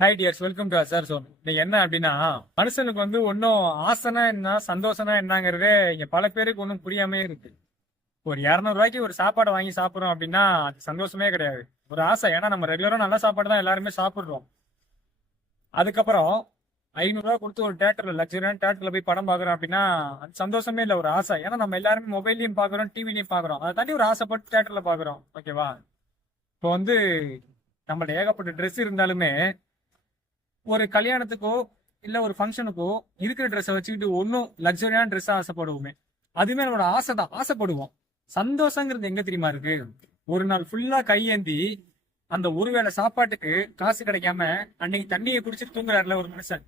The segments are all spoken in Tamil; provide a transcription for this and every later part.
Hi dears, welcome to Azhar zone. இன்னைக்கு என்ன அப்படின்னா, மனுஷனுக்கு ஒன்றும் ஆசைனா என்ன, சந்தோஷம்னா என்னங்கிறதே இங்க பல பேருக்கு ஒன்றும் புரியாமே இருக்கு. ஒரு 200 ரூபாய்க்கு ஒரு சாப்பாடை வாங்கி சாப்பிட்றோம் அப்படின்னா அது சந்தோஷமே கிடையாது. ஒரு ஆசை. ஏன்னா நம்ம ரெகுலரா நல்ல சாப்பாடு தான் எல்லாருமே சாப்பிடுறோம். அதுக்கப்புறம் 500 ரூபா கொடுத்து ஒரு தேட்டர்ல லக்ஸரியான தேட்டர்ல போய் படம் பாக்குறோம் அப்படின்னா அது சந்தோஷமே இல்லை, ஒரு ஆசை. ஏன்னா நம்ம எல்லாருமே மொபைல்லையும் பாக்குறோம், டிவிலையும் பாக்குறோம். அதை தாண்டி ஒரு ஆசைப்பட்டு தேட்டர்ல பாக்குறோம். ஓகேவா? இப்போ நம்மள்ட்ட ஏகப்பட்ட ட்ரெஸ் இருந்தாலுமே ஒரு கல்யாணத்துக்கோ இல்ல ஒரு ஃபங்க்ஷனுக்கோ இருக்கிற ட்ரெஸ்ஸை வச்சுக்கிட்டு ஒன்றும் லக்ஸரியான ட்ரெஸ்ஸா ஆசைப்படுவோமே. அதுவுமே நம்மளோட ஆசை தான், ஆசைப்படுவோம். சந்தோஷங்கிறது எங்க தெரியுமா இருக்கு? ஒரு நாள் ஃபுல்லா கையேந்தி அந்த ஒருவேளை சாப்பாட்டுக்கு காசு கிடைக்காம அன்னைக்கு தண்ணியை குடிச்சிட்டு தூங்குறாருல ஒரு மனுஷன்.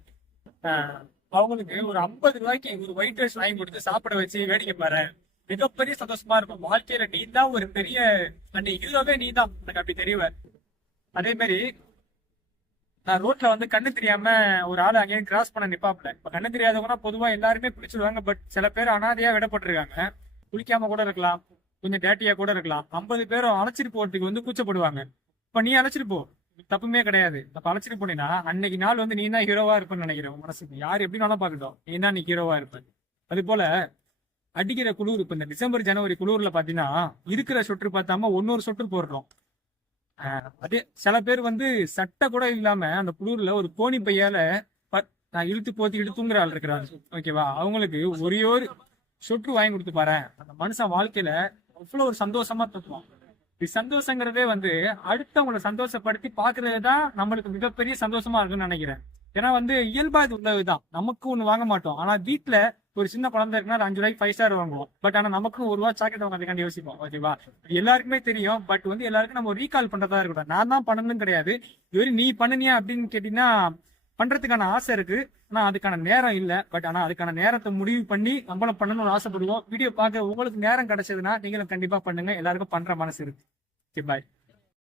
அவங்களுக்கு ஒரு 50 ரூபாய்க்கு ஒரு ஒயிட் ரைஸ் வாங்கி கொடுத்து சாப்பிட வச்சு வேடிக்கை பாரு, மிகப்பெரிய சந்தோஷமா இருக்கும். வாழ்க்கையில நீ தான் ஒரு பெரிய அன்னைக்கு ஹீரோவே நீ தான், எனக்கு அப்படி தெரியவ. அதே மாதிரி நான் ரோட்ல கண்ணு தெரியாம ஒரு ஆள் அங்கேயும் கிராஸ் பண்ண நிப்பாப்ல. இப்ப கண்ணு தெரியாதவங்கன்னா பொதுவா எல்லாருமே குளிச்சிடுவாங்க. பட் சில பேர் அனாதையா விடப்பட்டிருக்காங்க. குளிக்காம கூட இருக்கலாம், கொஞ்சம் டேட்டியா கூட இருக்கலாம். 50 பேரும் அழைச்சிட்டு போறதுக்கு கூச்சப்படுவாங்க. இப்ப நீ அழைச்சிட்டு போ, தப்புமே கிடையாது. அப்ப அழைச்சிட்டு போனீங்கன்னா அன்னைக்கு நாள் நீ தான் ஹீரோவா இருப்பேன்னு நினைக்கிறேன். உன் மனசுக்கு யார் எப்படி நல்லா பாக்கட்டும், நீ தான் நீ ஹீரோவா இருப்ப. அது போல அடிக்கிற குளிர், இப்ப இந்த டிசம்பர் ஜனவரி குளிர்ல பாத்தீங்கன்னா இருக்கிற சொட்டு பார்த்தாம ஒன்னொரு சொட்டு போடுறோம். அதே சில பேர் சட்டை கூட இல்லாம அந்த குளிர்ல ஒரு கோணி பையால நான் இழுத்து போத்திக்கிட்டு தூங்குற ஆள் இருக்கிறாங்க. ஓகேவா? அவங்களுக்கு ஒரே ஒரு சொட்டு வாங்கி கொடுத்து பாரு, அந்த மனுஷன் வாழ்க்கையில அவ்வளவு ஒரு சந்தோஷமா தூக்குவான். இது சந்தோஷங்கிறதே அடுத்தவங்களை சந்தோஷப்படுத்தி பாக்குறதுதான் நம்மளுக்கு மிகப்பெரிய சந்தோஷமா இருக்குன்னு நினைக்கிறேன். ஏன்னா இயல்பா இது உள்ளதுதான். நமக்கு ஒண்ணு வாங்க மாட்டோம். ஆனா வீட்டுல ஒரு சின்ன குழந்தை இருக்குன்னா 5 ரூபாய்க்கு 5 ஸ்டார் வாங்குவோம். பட் ஆனா நமக்கும் 1 ரூபா சாக்கெட் வாங்கிறதுக்காண்டி யோசிப்போம். ஓகேவா? எல்லாருக்குமே தெரியும். பட் எல்லாருக்கும் நம்ம ரீகால் பண்றதா இருக்கட்டும். நான் தான் பண்ணணும்னு கிடையாது. இதுவரை நீ பண்ணுனியா அப்படின்னு கேட்டீங்கன்னா பண்றதுக்கான ஆசை இருக்கு. ஆனா அதுக்கான நேரம் இல்ல. பட் ஆனா அதுக்கான நேரத்தை முடிவு பண்ணி நம்மளும் பண்ணணும்னு ஆசைப்படுவோம். வீடியோ பார்க்க உங்களுக்கு நேரம் கிடைச்சதுன்னா நீங்களும் கண்டிப்பா பண்ணுங்க. எல்லாருக்கும் பண்ற மனசு இருக்கு. பாய்.